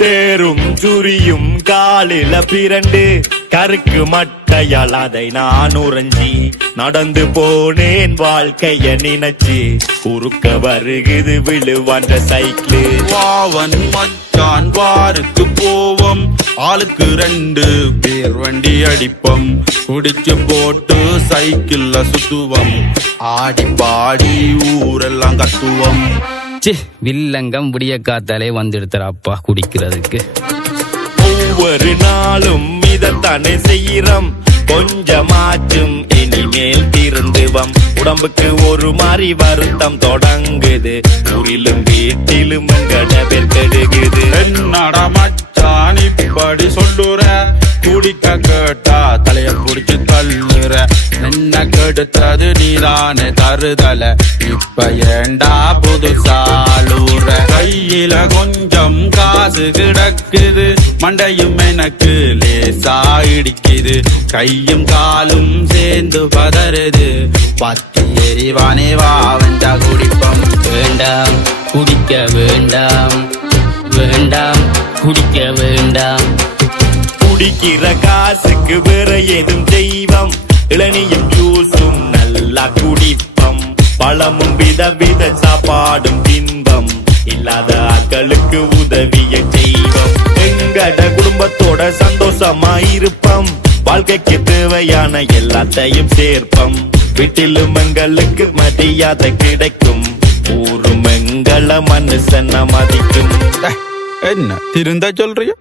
சேரும் சுரியும் காலில பிரண்டு கருக்கு மட்டையால் அதை நான் உறைஞ்சி நடந்து போனேன் வாழ்க்கைய நினைச்சு குறுக்க வருகுது விழுவான்ற சைக்கிள். வாவன் மச்சான் வாருக்கு போவோம், ஆளுக்கு 2 பேர் வண்டி அடிப்போம், குடிச்சு போட்டு சைக்கிள்ல சுத்துவோம், ஆடி பாடி ஊரெல்லாம் கத்துவோம். வில்லங்கம் விடிய காத்தாலே வந்துடுறாப்பா குடிக்கிறதுக்கு. ஒவ்வொரு நாளும் இதத்தானே செய்யறோம், கொஞ்சமாச்சும் இனிமேல் திருந்துவம். உடம்புக்கு ஒரு மாதிரி வருத்தம் தொடங்குது, ஊரிலும் வீட்டிலும் பேர் கெடுகுது. என்னடா மச்சான் இப்படி சொல்லுற, குடிக்க கேட்டா தலைய புடிச்சு தள்ளுற, என்ன கெடுத்தது நீதானே தருதல, இப்ப ஏண்டா புதுசாலூற. கையில கொஞ்சம் காசு கிடக்குது, மண்டையும் எனக்கு லேசா இடிக்குது, கையும் காலும் சேர்ந்து பதறுது, பத்தி எரிவானே வா வந்தா குடிப்பம். வேண்டாம் குடிக்க வேண்டாம், வேண்டாம் குடிக்க வேண்டாம். குடிக்கிற காசுக்கு வேற ஏதும் தெய்வம், இளநியும் ஜூஸும் நல்லா குடிப்பம், பழமும் விதவித சாப்பாடும் தின்பம், இல்லாத ஆக்களுக்கு உதவிய செய்வோம். எங்கட குடும்பத்தோட சந்தோஷமா இருப்பம், வாழ்க்கைக்கு தேவையான எல்லாத்தையும் சேர்ப்பம், வீட்டிலும் எங்களுக்கு மரியாதை கிடைக்கும், ஊரும் எங்கள மனுஷன மதிக்கும். என்ன திருந்த சொல்றிய?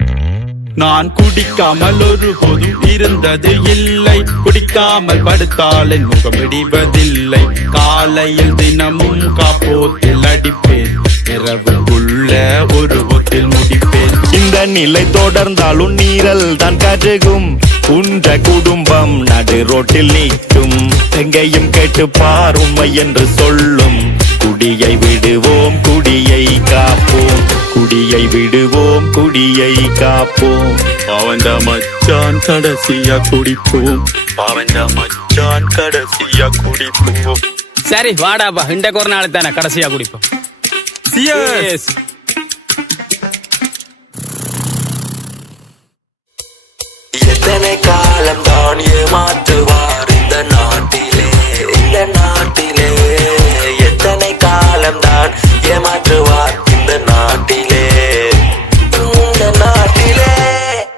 நான் குடிக்காமல் ஒரு போதும் இருந்தது இல்லை, குடிக்காமல் படுத்தால் என் முகம் விடிவதில்லை, காலையில் தினமும் காப்போத்தில் அடிப்பேன், இரவுக்குள்ள ஒரு போத்தில் முடிப்பேன். இந்த நிலை தொடர்ந்தாலும் நீரல் தான் கருகும், உன்ற குடும்பம் நடு ரோட்டில் நீக்கும், எங்கேயும் கேட்டுப்பார் உண்மை என்று சொல்லும், குடியை விடுவோம் குடியை காப்போம், குடியை விடுவோம் குடியை காப்போம். அவன்டா மச்சான் கடைசியா குடிப்போம், அவன்டா மச்சான் கடைசியா குடிப்போம். சரி வாடாப்பா, இந்த ஒரு நாள் தானே கடைசியா குடிப்போம். எத்தனை காலம் தான் ஏமாற்று